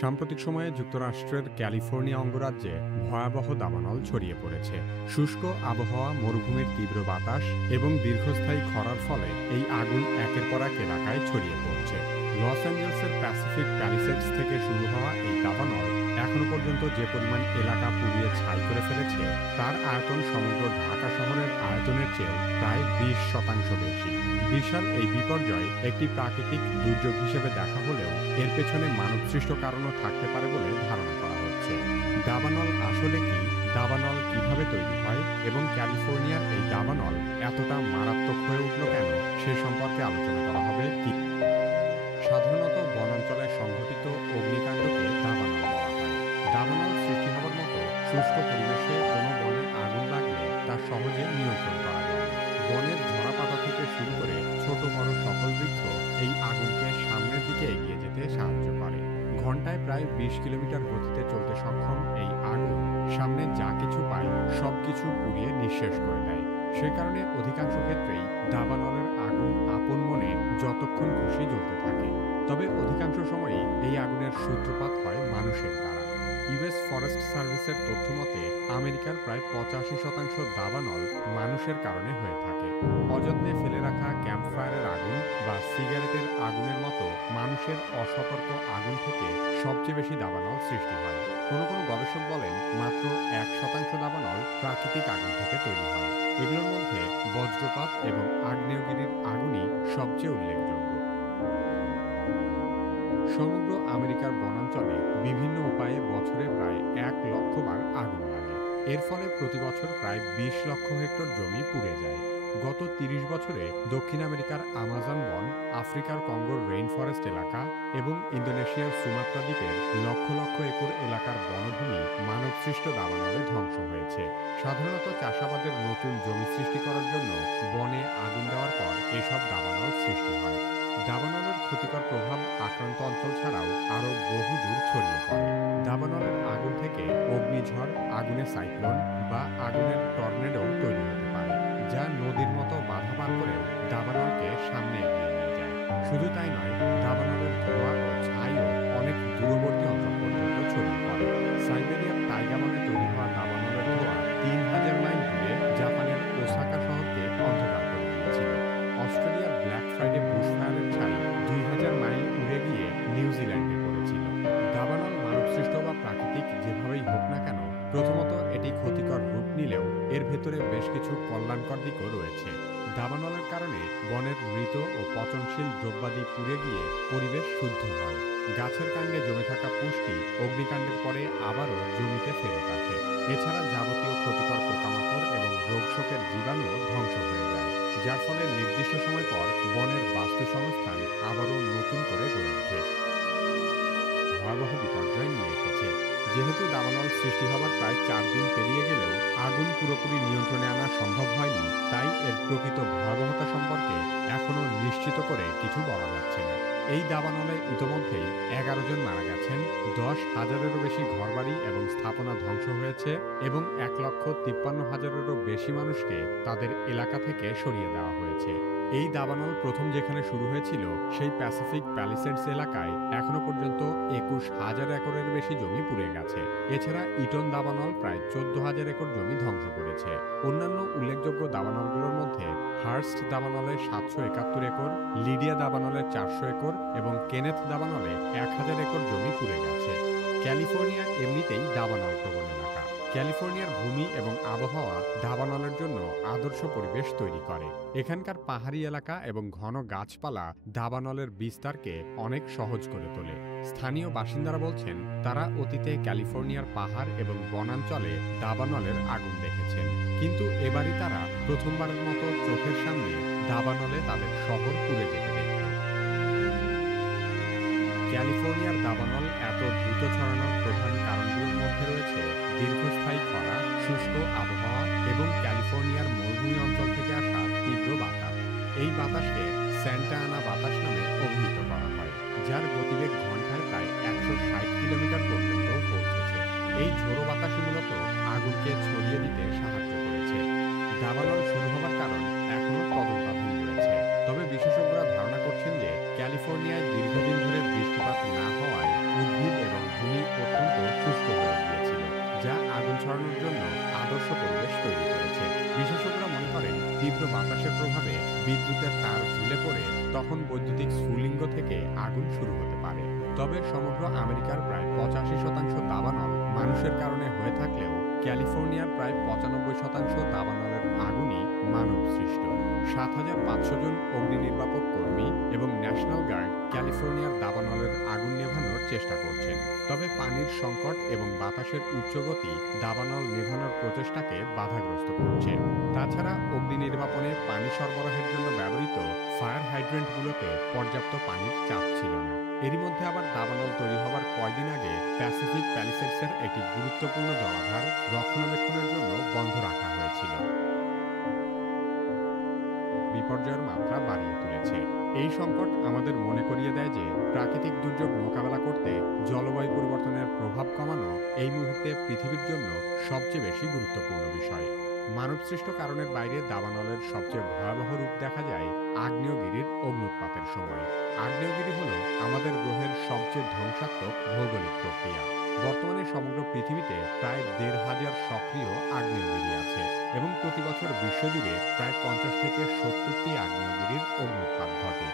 সাম্প্রতিক সময়ে যুক্তরাষ্ট্রের ক্যালিফোর্নিয়া অঙ্গরাজ্যে ভয়াবহ দাবানল ছড়িয়ে পড়েছে। শুষ্ক আবহাওয়া, মরুভূমির তীব্র বাতাস এবং দীর্ঘস্থায়ী খরার ফলে এই আগুন একের পর এক এলাকায় ছড়িয়ে পড়ছে। লস অ্যাঞ্জেলসের প্যাসিফিক প্যালিসেডস থেকে শুরু হওয়া এই দাবানল এখনো পর্যন্ত যে পরিমাণ এলাকা পুড়িয়ে ছাই করে ফেলেছে, তার আয়তন সমগ্র ঢাকা শহরের আয়তনের চেয়েও প্রায় 20% বেশি। বিশাল এই বিপর্যয় একটি প্রাকৃতিক দুর্যোগ হিসেবে দেখা হলেও এর পেছনে মানবসৃষ্ট কারণও থাকতে পারে বলে ধারণা করা হচ্ছে। দাবানল আসলে কি, দাবানল কিভাবে তৈরি হয় এবং ক্যালিফোর্নিয়ার এই দাবানল এতটা মারাত্মক হয়ে উঠল কেন, সে সম্পর্কে আলোচনা করা হবে। সাধারণত বনাঞ্চলে সংঘটিত অগ্নিকাণ্ডকে দাবানল বলা হয়। দাবানল সৃষ্টি হওয়ার মতো শুষ্ক পরিবেশে কোনো বনে আগুন লাগলে তা সহজে নিয়ন্ত্রণ করা যায় না। বনের ঝরা পাতা থেকে শুরু করে ছোট বড় সকল বৃক্ষ এই আগুনকে সামনের দিকে এগিয়ে যেতে সাহায্য করে। ঘন্টায় প্রায় 20 কিলোমিটার গতিতে চলতে সক্ষম এই আগুন সামনে যা কিছু পায় সবকিছু পুড়িয়ে নিঃশেষ করে দেয়। সে কারণে অধিকাংশ ক্ষেত্রেই দাবানলের আগুন আপন মনে যতক্ষণ খুশি জ্বলতে থাকে। তবে অধিকাংশ সময়ই এই আগুনের সূত্রপাত হয় মানুষের দ্বারা। ইউএস ফরেস্ট সার্ভিসের তথ্য মতে আমেরিকার প্রায় 85% দাবানল মানুষের কারণে হয়ে থাকে। অযত্নে ফেলে রাখা ক্যাম্পফায়ারের আগুন বা সিগারেটের আগুনের মতো মানুষের অসতর্ক আগুন থেকে সবচেয়ে বেশি দাবানল সৃষ্টি হয়। কোনো কোনো গবেষক বলেন মাত্র 1% দাবানল প্রাকৃতিক আগুন থেকে তৈরি হয়। এগুলোর মধ্যে বজ্রপাত এবং আগ্নেয়গিরির আগুনই সবচেয়ে উল্লেখযোগ্য। সমগ্র আমেরিকার বনাঞ্চলে বিভিন্ন উপায়ে বছরে প্রায় 1 লক্ষ বার আগুন লাগে। এর ফলে প্রতি বছর প্রায় 20 লক্ষ হেক্টর জমি পুড়ে যায়। গত 30 বছরে দক্ষিণ আমেরিকার আমাজন বন, আফ্রিকার কঙ্গোর রেইন ফরেস্ট এলাকা এবং ইন্দোনেশিয়ার সুমাত্রা দ্বীপের লক্ষ লক্ষ একর এলাকার বনভূমি মানবসৃষ্ট দাবানলে ধ্বংস হয়েছে। সাধারণত চাষাবাদের নতুন জমি সৃষ্টি করার জন্য বনে আগুন দেওয়ার পর এসব দাবানল সৃষ্টি হয়। দাবানলের ক্ষতিকর প্রভাব আক্রান্ত অঞ্চল ছাড়াও আরও বহুদূর ছড়িয়ে পড়ে। দাবানলের আগুন থেকে অগ্নিঝড়, আগুনের সাইক্লোন বা আগুনের টর্নেডো তৈরি হতে পারে, যা নদীর মতো বাধা পার করেও দাবানলকে সামনে এগিয়ে নিয়ে যায়। শুধু তাই নয়, দাবানলের ধোঁয়া ও ছাইও অনেক দূরবর্তী অঞ্চল পর্যন্ত ছড়িয়ে পড়ে। সাইবেরিয়ার টাইগা বনে তৈরি হওয়া দাবানলের ধোঁয়া 3000 মাইল দূরে জাপানের ওসাকা শহরকে অন্ধকার করে দিয়েছিল। অস্ট্রেলিয়ার ব্ল্যাক ফ্রাইডে বুশফায়ারের ছাই 2000 মাইল উড়ে গিয়ে নিউজিল্যান্ডে পড়েছিল। দাবানল মানবসৃষ্ট বা প্রাকৃতিক যেভাবেই হোক না কেন, প্রথমত এটি ক্ষতিকর রূপ নিলেও এর ভেতরে বেশ কিছু কল্যাণকর দিকও রয়েছে। দাবানলের কারণে বনের মৃত ও পচনশীল দ্রব্যাদি পুড়ে গিয়ে পরিবেশ শুদ্ধ হয়। গাছের কাণ্ডে জমে থাকা পুষ্টি অগ্নিকাণ্ডের পরে আবারও জমিতে ফেরত আসে। এছাড়া যাবতীয় ক্ষতিকর পোকামাকড় এবং রোগশোকের জীবাণুও ধ্বংস হয়ে যায়, যার ফলে নির্দিষ্ট সময় পর বনের বাস্তু সংস্থান আবারও নতুন করে গড়ে ওঠে। ভয়াবহ বিপর্যয় নিয়ে এসেছে। যেহেতু দাবানল সৃষ্টি হবার প্রায় 4 দিন পেরিয়ে গেলেও আগুন পুরোপুরি নিয়ন্ত্রণে আনা সম্ভব হয়নি, তাই এর প্রকৃত ভয়াবহতা সম্পর্কে এখনও নিশ্চিত করে কিছু বলা যাচ্ছে না। এই দাবানলে ইতোমধ্যেই 11 জন মারা গেছেন, 10,000-এরও বেশি ঘরবাড়ি এবং স্থাপনা ধ্বংস হয়েছে এবং 1,53,000-এরও বেশি মানুষকে তাদের এলাকা থেকে সরিয়ে দেওয়া হয়েছে। এই দাবানল প্রথম যেখানে শুরু হয়েছিল সেই প্যাসিফিক প্যালিসেডস এলাকায় এখনো পর্যন্ত 21,000 একরের বেশি জমি পুড়ে গেছে। এছাড়া ইটন দাবানল প্রায় 14,000 একর জমি ধ্বংস করেছে। অন্যান্য উল্লেখযোগ্য দাবানলগুলোর মধ্যে হার্স্ট দাবানলে 771 একর, লিডিয়া দাবানলে 400 একর এবং কেনেথ দাবানলে 1000 একর জমি পুড়ে গেছে। ক্যালিফোর্নিয়া এমনিতেই দাবানল প্রবণ এলাকা। ক্যালিফোর্নিয়ার ভূমি এবং আবহাওয়া দাবানলের জন্য আদর্শ পরিবেশ তৈরি করে। এখানকার পাহাড়ি এলাকা এবং ঘন গাছপালা দাবানলের বিস্তারকে অনেক সহজ করে তোলে। স্থানীয় বাসিন্দারা বলছেন তারা অতীতে ক্যালিফোর্নিয়ার পাহাড় এবং বনাঞ্চলে দাবানলের আগুন দেখেছেন, কিন্তু এবারই তারা প্রথমবারের মতো চোখের সামনে দাবানলে তাদের শহর পুড়ে যেতে দেখল। ক্যালিফোর্নিয়ার দাবানল এত দ্রুত ছড়ানোর প্রধান কারণগুলোর মধ্যে রয়েছে দীর্ঘস্থায়ী খরা, শুষ্ক আবহাওয়া এবং ক্যালিফোর্নিয়ার মরুভূমি অঞ্চল থেকে আসা তীব্র বাতাস। এই বাতাসকে স্যান্টা আনা বাতাস নামে অভিহিত করা হয়, যার গতিবেগ ঘন্টায় প্রায় 160 কিলোমিটার পর্যন্ত পৌঁছেছে। এই ঝোড়ো বাতাসই মূলত আগুনকে ছড়িয়ে দিতে সাহায্য করেছে। দাবানল শুরু হওয়ার কারণ এখনও তদন্তাধীন রয়েছে, তবে বিশেষজ্ঞরা ধারণা করছেন যে ক্যালিফোর্নিয়ায় দীর্ঘদিন ধরে বৃষ্টিপাত না হওয়ায় উদ্ভিদ এবং তবে সমগ্র আমেরিকার প্রায় 85% দাবানল মানুষের কারণে হয়ে থাকলেও ক্যালিফোর্নিয়ার প্রায় 95% দাবানলের আগুনই মানব সৃষ্ট। ৭,৫০০ জন অগ্নি নির্বাপক কর্মী এবং ন্যাশনাল গার্ড ক্যালিফোর্নিয়ার দাবানলের আগুন নেভানোর চেষ্টা করছেন। তবে পানির সংকট এবং বাতাসের উচ্চ গতি দাবানল নেভানোর প্রচেষ্টাকে বাধাগ্রস্ত করছে। তাছাড়া অগ্নি নির্বাপনে পানি সরবরাহের জন্য ব্যবহৃত ফায়ার হাইড্রেন্টগুলোতে পর্যাপ্ত পানির চাপ ছিল না। এরই মধ্যে আবার দাবানল তৈরি হওয়ার কয়দিন আগে প্যাসিফিক প্যালিসেডসের একটি গুরুত্বপূর্ণ জলাধার রক্ষণাবেক্ষণের জন্য বন্ধ রাখা হয়েছিল। বিপর্যয়ের মাত্রা বাড়িয়ে তুলেছে। এই সংকট আমাদের মনে করিয়ে দেয় যে প্রাকৃতিক দুর্যোগ মোকাবেলা করতে জলবায়ু পরিবর্তনের প্রভাব কমানো এই মুহূর্তে পৃথিবীর জন্য সবচেয়ে বেশি গুরুত্বপূর্ণ বিষয়। মানবসৃষ্ট কারণের বাইরে দাবানলের সবচেয়ে ভয়াবহ রূপ দেখা যায় আগ্নেয়গিরির অগ্নুৎপাতের সময়। আগ্নেয়গিরি হল আমাদের গ্রহের সবচেয়ে ধ্বংসাত্মক ভৌগোলিক প্রক্রিয়া। বর্তমানে সমগ্র পৃথিবীতে প্রায় ১,৫০০ সক্রিয় আগ্নেয়গিরি আছে এবং প্রতি বছর বিশ্বজুড়ে প্রায় ৫০ থেকে ৭০টি আগ্নেয়গিরির অগ্নুৎপাত ঘটে।